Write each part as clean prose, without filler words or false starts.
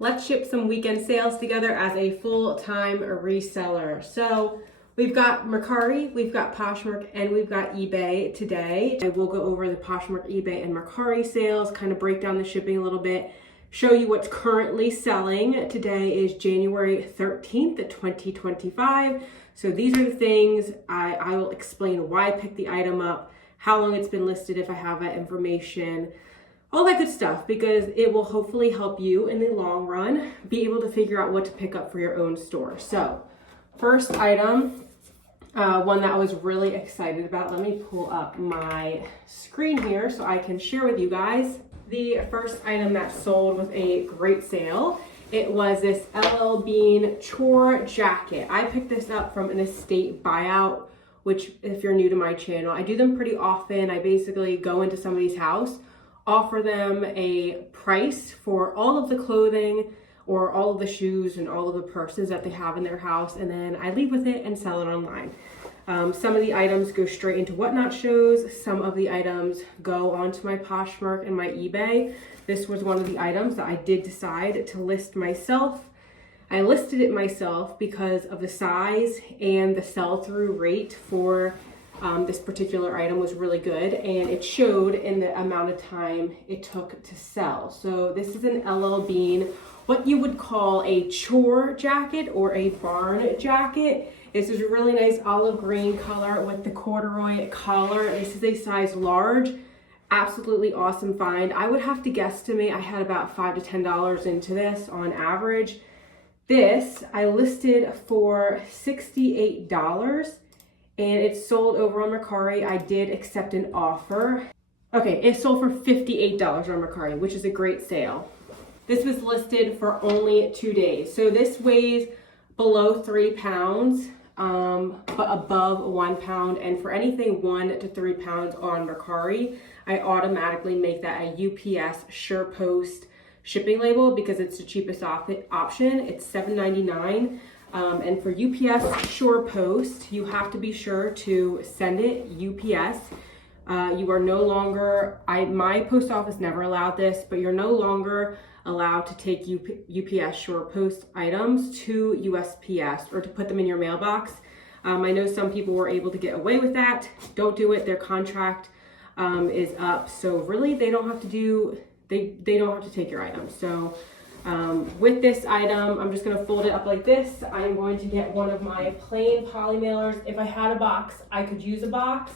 Let's ship some weekend sales together as a full-time reseller. So we've got Mercari, we've got Poshmark, and we've got eBay today. I will go over the Poshmark, eBay, and Mercari sales, kind of break down the shipping a little bit, show you what's currently selling. Today is January 13th, 2025. So these are the things I will explain why I picked the item up, how long it's been listed if I have that information, all that good stuff, because it will hopefully help you in the long run be able to figure out what to pick up for your own store. So first item, one that I was really excited about. Let me pull up my screen here so I can share with you guys. The first item that sold was a great sale. It was this LL Bean chore jacket. I picked this up from an estate buyout, which if you're new to my channel, I do them pretty often. I basically go into somebody's house, offer them a price for all of the clothing or all of the shoes and all of the purses that they have in their house, and then I leave with it and sell it online. Some of the items go straight into Whatnot shows. Some of the items go onto my Poshmark and my eBay. This was one of the items that I did decide to list myself. I listed it myself because of the size and the sell-through rate for this particular item was really good, and it showed in the amount of time it took to sell. So this is an LL Bean, what you would call a chore jacket or a barn jacket. This is a really nice olive green color with the corduroy collar. This is a size large. Absolutely awesome find. I would have to guesstimate I had about $5 to $10 into this on average. This I listed for $68. And it sold over on Mercari. I did accept an offer. Okay, it sold for $58 on Mercari, which is a great sale. This was listed for only 2 days. So this weighs below 3 pounds, but above 1 pound. And for anything 1 to 3 pounds on Mercari, I automatically make that a UPS SurePost shipping label because it's the cheapest option. It's $7.99. And for UPS SurePost, you have to be sure to send it UPS. You are no longer, my post office never allowed this, but you're no longer allowed to take UPS SurePost items to USPS or to put them in your mailbox. I know some people were able to get away with that. Don't do it. Their contract is up. So really they don't have to do, they don't have to take your items. So with this item, I'm just going to fold it up like this. I'm going to get one of my plain poly mailers. If I had a box, I could use a box,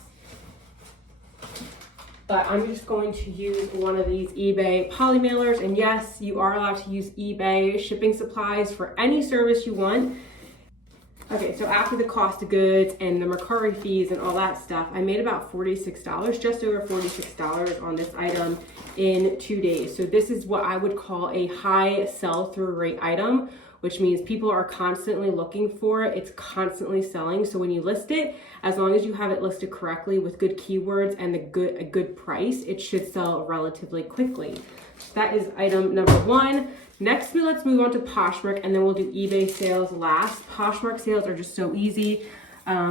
but I'm just going to use one of these eBay poly mailers. And yes, you are allowed to use eBay shipping supplies for any service you want. Okay, so after the cost of goods and the Mercari fees and all that stuff, I made about $46, just over $46 on this item in 2 days. So this is what I would call a high sell-through rate item, which means people are constantly looking for it. It's constantly selling. So when you list it, as long as you have it listed correctly with good keywords and a good price, it should sell relatively quickly. That is item number one. Next, let's move on to Poshmark, and then we'll do eBay sales last. Poshmark sales are just so easy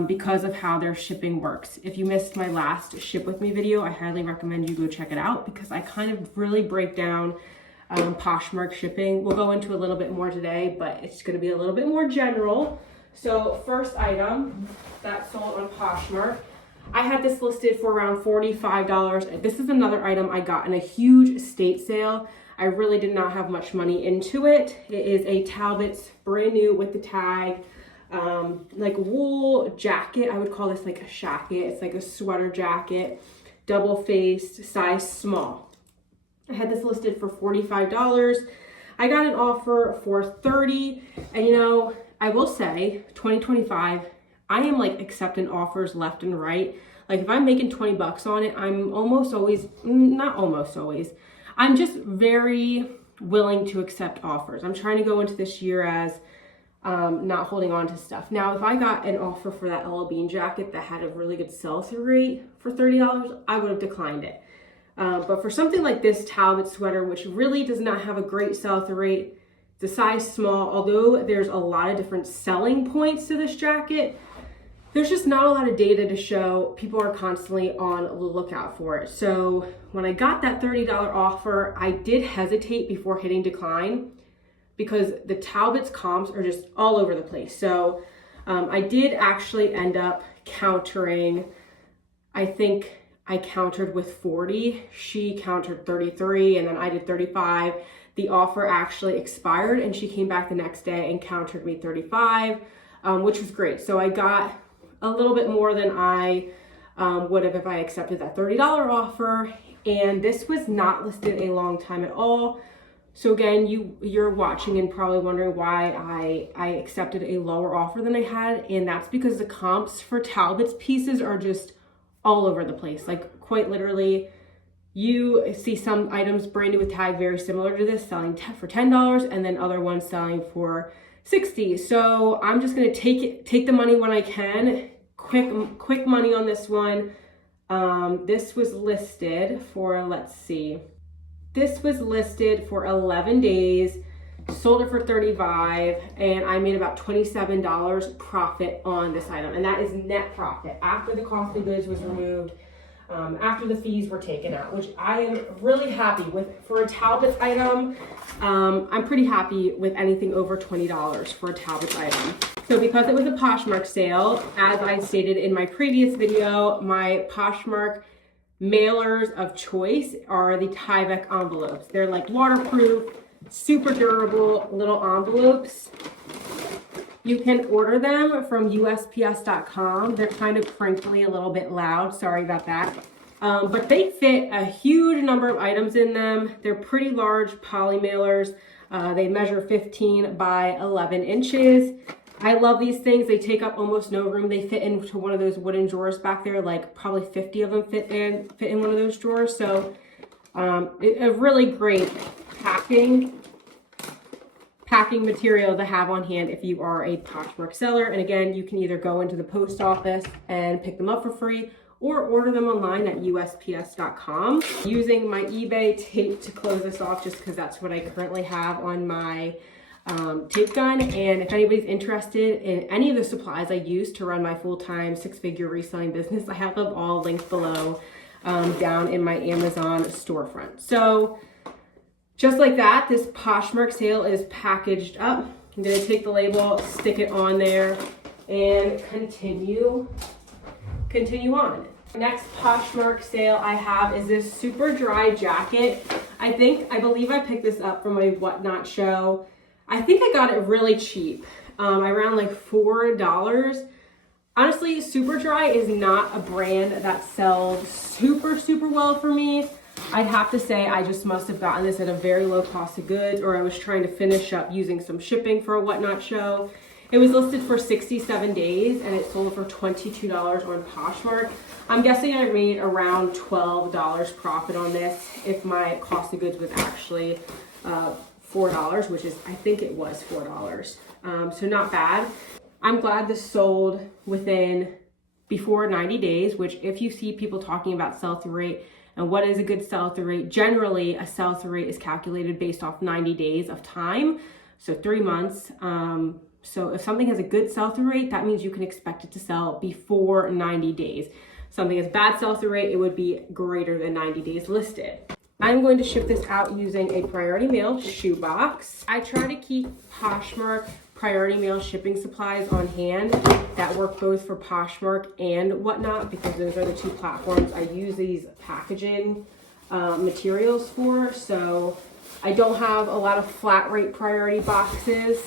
because of how their shipping works. If you missed my last Ship With Me video, I highly recommend you go check it out because I kind of really break down Poshmark shipping. We'll go into a little bit more today, but it's going to be a little bit more general. So first item that sold on Poshmark, I had this listed for around $45. This is another item I got in a huge estate sale. I really did not have much money into it. It is a Talbot's brand new with the tag, like wool jacket. I would call this like a shacket. It's like a sweater jacket, double-faced, size small. I had this listed for $45. I got an offer for $30. And you know, I will say 2025, I am like accepting offers left and right. Like if I'm making 20 bucks on it, I'm almost always, not almost always, I'm just very willing to accept offers. I'm trying to go into this year as not holding on to stuff. Now, if I got an offer for that LL Bean jacket that had a really good sell-through rate for $30, I would have declined it. But for something like this Talbot sweater, which really does not have a great sell-through rate, the size small, although there's a lot of different selling points to this jacket, there's just not a lot of data to show. People are constantly on the lookout for it. So when I got that $30 offer, I did hesitate before hitting decline. because the Talbot's comps are just all over the place. So I did actually end up countering, I think I countered with 40. She countered 33 and then I did 35. The offer actually expired and she came back the next day and countered me 35, which was great. So I got a little bit more than I would have if I accepted that $30 offer. And this was not listed a long time at all. So again, you're watching and probably wondering why I accepted a lower offer than I had. And that's because the comps for Talbot's pieces are just all over the place. Like quite literally, you see some items branded with tag very similar to this selling for $10 and then other ones selling for $60. So I'm just gonna take the money when I can. Quick money on this one. This was listed for, let's see. This was listed for 11 days, sold it for 35, and I made about $27 profit on this item. And that is net profit after the cost of goods was removed, after the fees were taken out, which I am really happy with. For a Talbot's item, I'm pretty happy with anything over $20 for a Talbot's item. So because it was a Poshmark sale, as I stated in my previous video, my Poshmark mailers of choice are the Tyvek envelopes. They're like waterproof, super durable little envelopes. You can order them from USPS.com. They're kind of crinkly, a little bit loud. Sorry about that. But they fit a huge number of items in them. They're pretty large poly mailers. They measure 15 by 11 inches. I love these things. They take up almost no room. They fit into one of those wooden drawers back there, like probably 50 of them fit in one of those drawers. So a really great packing material to have on hand if you are a Poshmark seller. And again, you can either go into the post office and pick them up for free or order them online at USPS.com. Using my eBay tape to close this off just because that's what I currently have on my tape gun. And if anybody's interested in any of the supplies I use to run my full-time six-figure reselling business, I have them all linked below down in my Amazon storefront. So just like that, this Poshmark sale is packaged up. I'm gonna take the label, stick it on there, and continue on. Next Poshmark sale I have is this super dry jacket. I believe I picked this up from a Whatnot show. I think I got it really cheap, around like $4. Honestly, Super Dry is not a brand that sells super well for me. I'd have to say I just must have gotten this at a very low cost of goods, or I was trying to finish up using some shipping for a Whatnot show. It was listed for 67 days and it sold for $22 on Poshmark. I'm guessing I made around $12 profit on this if my cost of goods was actually $4, which is, I think it was $4. So not bad. I'm glad this sold before 90 days, which if you see people talking about sell-through rate and what is a good sell-through rate, generally a sell-through rate is calculated based off 90 days of time, so 3 months. So if something has a good sell-through rate, that means you can expect it to sell before 90 days. Something has bad sell-through rate, it would be greater than 90 days listed. I'm going to ship this out using a priority mail shoebox. I try to keep Poshmark priority mail shipping supplies on hand that work both for Poshmark and Whatnot, because those are the two platforms I use these packaging materials for. So I don't have a lot of flat rate priority boxes.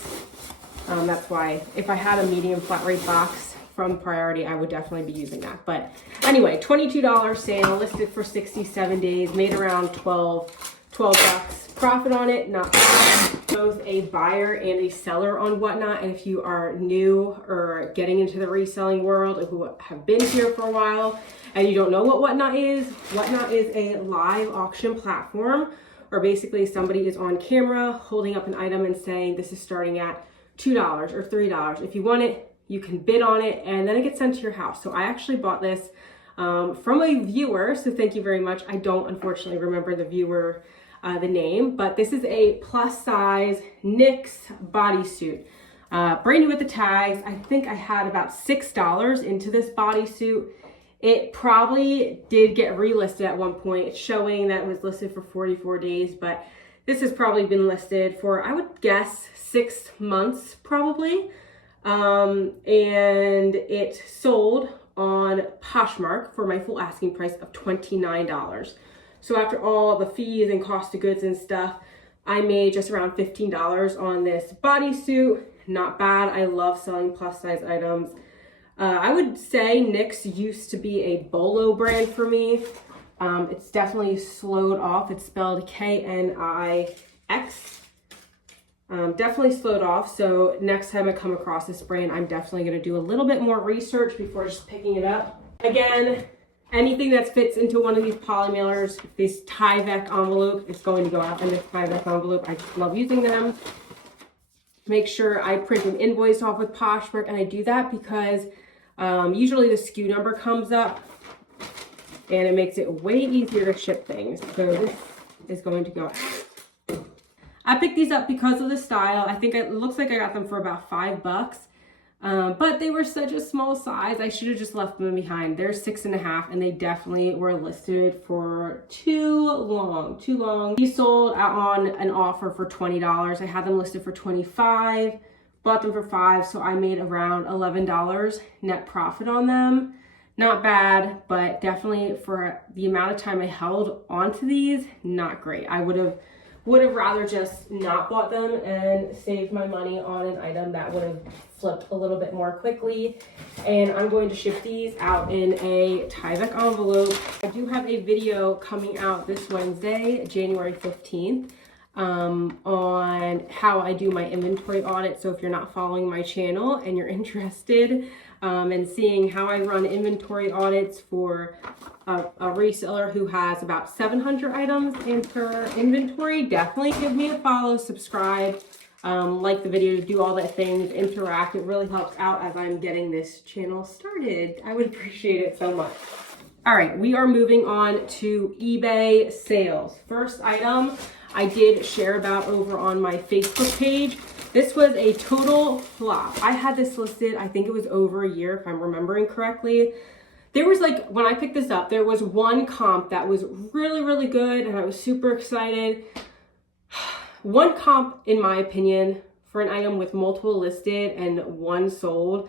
That's why if I had a medium flat rate box from Priority, I would definitely be using that. But anyway, $22 sale, listed for 67 days, made around $12 profit on it. Not bad. Both a buyer and a seller on Whatnot. And if you are new or getting into the reselling world, or who have been here for a while and you don't know what Whatnot is a live auction platform where basically somebody is on camera holding up an item and saying this is starting at $2 or $3. If you want it, you can bid on it and then it gets sent to your house. So I actually bought this from a viewer, so thank you very much. I don't unfortunately remember the viewer, the name, but this is a plus size NYX bodysuit. Brand new with the tags. I think I had about $6 into this bodysuit. It probably did get relisted at one point. It's showing that it was listed for 44 days, but This has probably been listed for, I would guess, 6 months probably. And it sold on Poshmark for my full asking price of $29. So after all the fees and cost of goods and stuff, I made just around $15 on this bodysuit. Not bad. I love selling plus size items. I would say NYX used to be a Bolo brand for me. It's definitely slowed off. It's spelled K-N-I-X. Definitely slowed off. So next time I come across this brand, I'm definitely going to do a little bit more research before just picking it up. Again, anything that fits into one of these poly mailers, this Tyvek envelope is going to go out in this Tyvek envelope. I just love using them. Make sure I print an invoice off with Poshmark, and I do that because usually the SKU number comes up and it makes it way easier to ship things. So this is going to go out. I picked these up because of the style. I think it looks like I got them for about $5. But they were such a small size, I should have just left them behind. They're 6.5, and they definitely were listed for too long. These sold out on an offer for $20. I had them listed for $25, bought them for $5, so I made around $11 net profit on them. Not bad, but definitely for the amount of time I held onto these, not great. I would have rather just not bought them and saved my money on an item that would have flipped a little bit more quickly. And I'm going to ship these out in a Tyvek envelope. I do have a video coming out this Wednesday, January 15th, on how I do my inventory audit. So if you're not following my channel and you're interested in seeing how I run inventory audits for a reseller who has about 700 items in her inventory, definitely give me a follow, subscribe, like the video, do all that things, interact. It really helps out as I'm getting this channel started. I would appreciate it so much. All right, we are moving on to eBay sales. First item I did share about over on my Facebook page. This was a total flop. I had this listed, I think it was over a year if I'm remembering correctly. There was like, when I picked this up, there was one comp that was really good and I was super excited. One comp, in my opinion, for an item with multiple listed and one sold,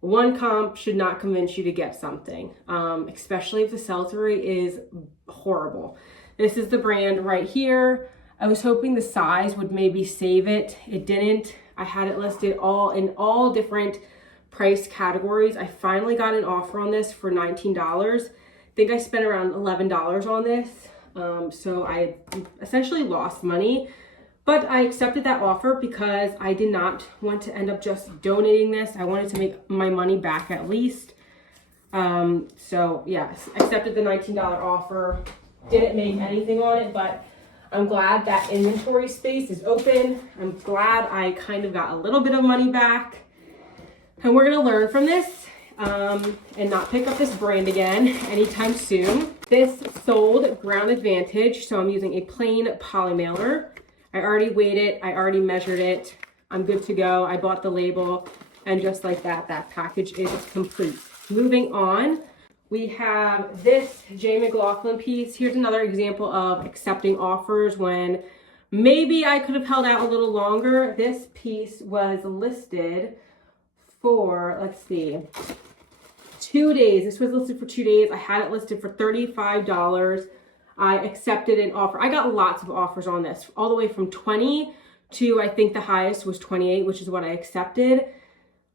one comp should not convince you to get something, especially if the sell-through is horrible. This is the brand right here. I was hoping the size would maybe save it. It didn't. I had it listed in all different price categories. I finally got an offer on this for $19. I think I spent around $11 on this. So I essentially lost money, but I accepted that offer because I did not want to end up just donating this. I wanted to make my money back at least. So yes, accepted the $19 offer. Didn't make anything on it, but I'm glad that inventory space is open. I'm glad I kind of got a little bit of money back. And we're gonna learn from this and not pick up this brand again anytime soon. This sold Ground Advantage, so I'm using a plain poly mailer. I already weighed it, I already measured it. I'm good to go. I bought the label, and just like that, that package is complete. Moving on, we have this J. McLaughlin piece. Here's another example of accepting offers when maybe I could have held out a little longer. This piece was listed for, let's see, 2 days. This was listed for 2 days. I had it listed for $35. I accepted an offer. I got lots of offers on this, all the way from 20 to, I think the highest was 28, which is what I accepted.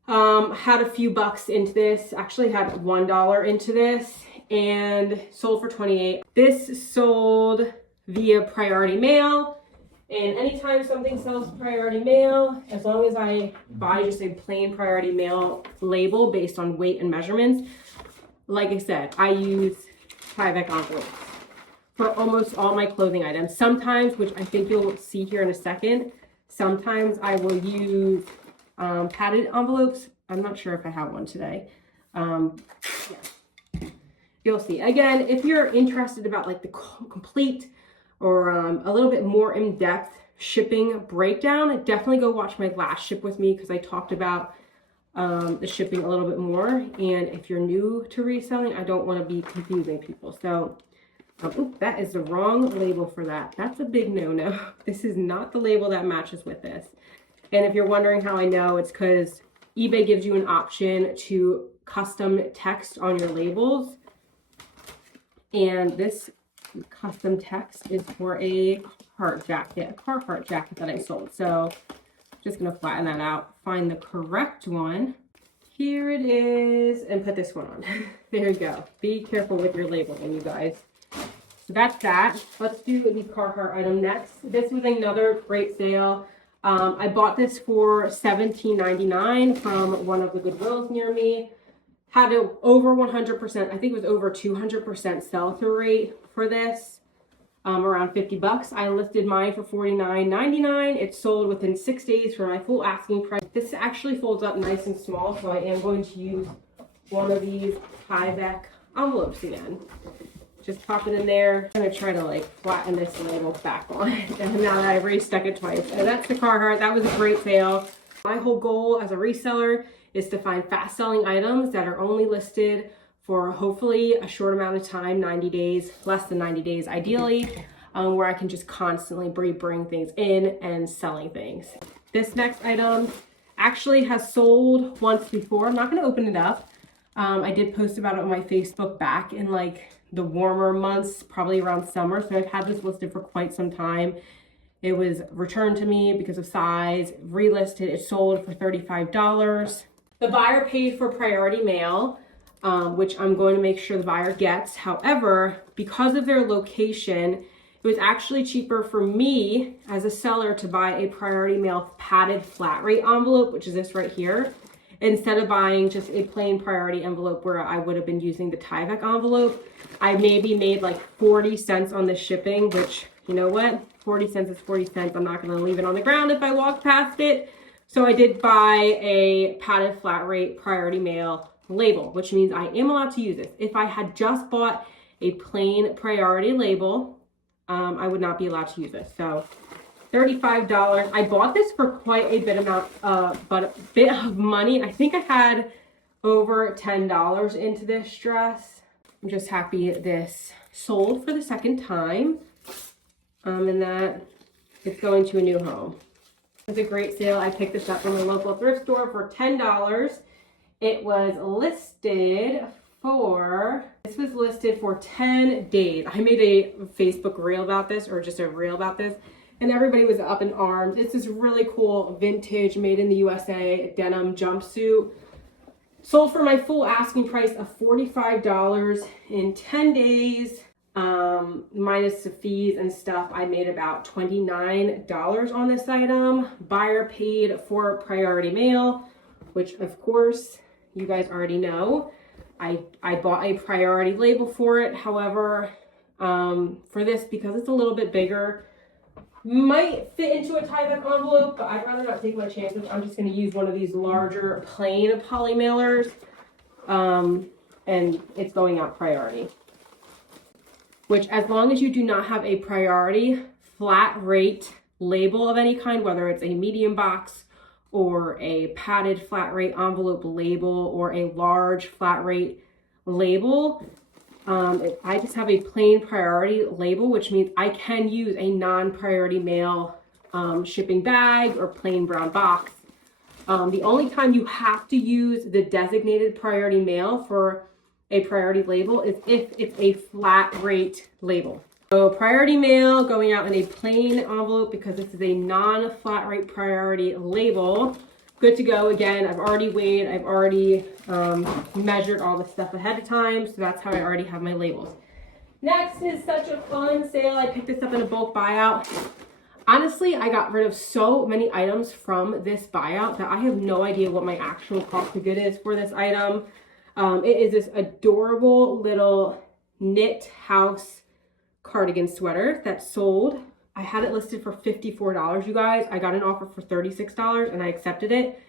Had a few bucks into this, actually had $1 into this, and sold for 28. This sold via priority mail, and anytime something sells priority mail, as long as I buy just a plain priority mail label based on weight and measurements, like I said, I use Tyvek envelopes for almost all my clothing items. Sometimes, which I think you'll see here in a second, sometimes I will use padded envelopes. I'm not sure if I have one today. Yeah. You'll see. Again, if you're interested about like the complete or a little bit more in-depth shipping breakdown, definitely go watch my last ship with me because I talked about the shipping a little bit more. And if you're new to reselling, I don't want to be confusing people. So Oop, that is the wrong label for that. That's a big no-no. This is not the label that matches with this. And if you're wondering how I know, it's because eBay gives you an option to custom text on your labels. And this custom text is for a Carhartt jacket that I sold. So just gonna flatten that out, find the correct one. Here it is, and put this one on. There you go. Be careful with your labeling, you guys. So that's that. Let's do the Carhartt item next. This was another great sale. I bought this for $17.99 from one of the Goodwills near me. Had a over 100%, I think it was over 200% sell-through rate for this, around 50 bucks. I listed mine for $49.99. It sold within 6 days for my full asking price. This actually folds up nice and small, so I am going to use one of these Tyvek envelopes again. Just pop it in there. I'm gonna try to like flatten this label back on. And now that I've already stuck it twice. And that's the Carhartt. That was a great sale. My whole goal as a reseller is to find fast selling items that are only listed for hopefully a short amount of time, 90 days, less than 90 days ideally, where I can just constantly bring things in and selling things. This next item actually has sold once before. I'm not gonna open it up. I did post about it on my Facebook back in like the warmer months, probably around summer. So I've had this listed for quite some time. It was returned to me because of size, relisted, it sold for $35. The buyer paid for priority mail, which I'm going to make sure the buyer gets. However, because of their location, it was actually cheaper for me as a seller to buy a priority mail padded flat rate envelope, which is this right here, instead of buying just a plain priority envelope where I would have been using the Tyvek envelope. I maybe made like 40 cents on the shipping, which, you know what? 40 cents is 40 cents. I'm not going to leave it on the ground if I walk past it. So I did buy a padded flat rate priority mail label, which means I am allowed to use this. If I had just bought a plain priority label, I would not be allowed to use this. So $35. I bought this for quite a bit of money. I think I had over $10 into this dress. I'm just happy this sold for the second time, and that it's going to a new home. It was a great sale. I picked this up from a local thrift store for $10. It was listed for 10 days. I made a Facebook reel about this, or just a reel about this, and everybody was up in arms. It's this really cool vintage made in the USA denim jumpsuit. Sold for my full asking price of $45 in 10 days, minus the fees and stuff. I made about $29 on this item. Buyer paid for priority mail, which of course you guys already know. I bought a priority label for it. However, for this, because it's a little bit bigger, might fit into a Tyvek envelope, but I'd rather not take my chances. I'm just going to use one of these larger plain poly mailers, and it's going out priority. Which, as long as you do not have a priority flat rate label of any kind, whether it's a medium box or a padded flat rate envelope label or a large flat rate label, I just have a plain priority label, which means I can use a non-priority mail shipping bag or plain brown box. The only time you have to use the designated priority mail for a priority label is if it's a flat rate label. So priority mail going out in a plain envelope because this is a non-flat rate priority label. Good to go. Again, I've already weighed, I've already measured all the stuff ahead of time, so that's how I already have my labels. Next is such a fun sale. I picked this up in a bulk buyout. Honestly, I got rid of so many items from this buyout that I have no idea what my actual cost of good is for this item. It is this adorable little knit house cardigan sweater that sold. I had it listed for $54, you guys. I got an offer for $36 and I accepted it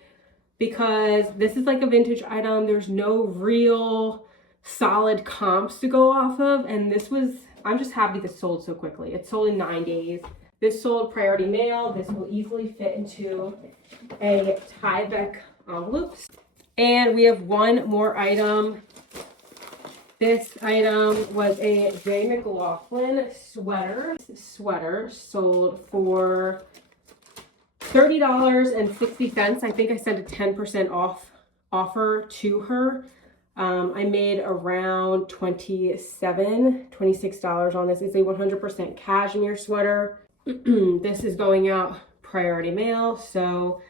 because this is like a vintage item. There's no real solid comps to go off of. And this was, I'm just happy this sold so quickly. It sold in 9 days. This sold priority mail. This will easily fit into a Tyvek envelope. And we have one more item This item was a J. McLaughlin sweater sold for $30.60. I think I sent a 10% off offer to her. I made around $26 on this. It's a 100% cashmere sweater. This is going out priority mail, so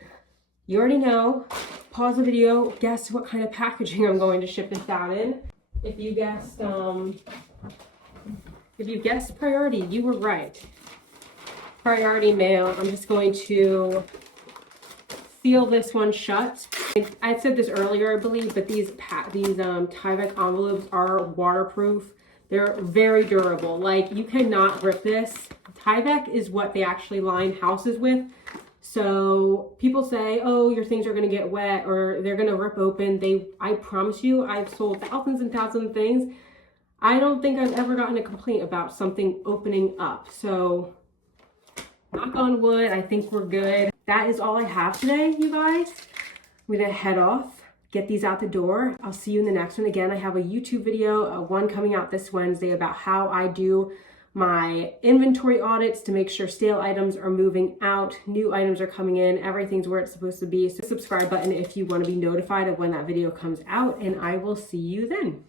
you already know. Pause the video, guess what kind of packaging I'm going to ship this out in. If you guessed priority, you were right. Priority mail. I'm just going to seal this one shut. I said this earlier, I believe, but these Tyvek envelopes are waterproof. They're very durable. Like, you cannot rip this. Tyvek is what they actually line houses with. So people say, oh, your things are going to get wet or they're going to rip open. I promise you, I've sold thousands and thousands of things. I don't think I've ever gotten a complaint about something opening up. So knock on wood, I think we're good. That is all I have today, you guys. I'm going to head off, get these out the door. I'll see you in the next one. Again, I have a YouTube video, one coming out this Wednesday about how I do my inventory audits to make sure stale items are moving out, new items are coming in, everything's where it's supposed to be. So subscribe button if you want to be notified of when that video comes out, and I will see you then.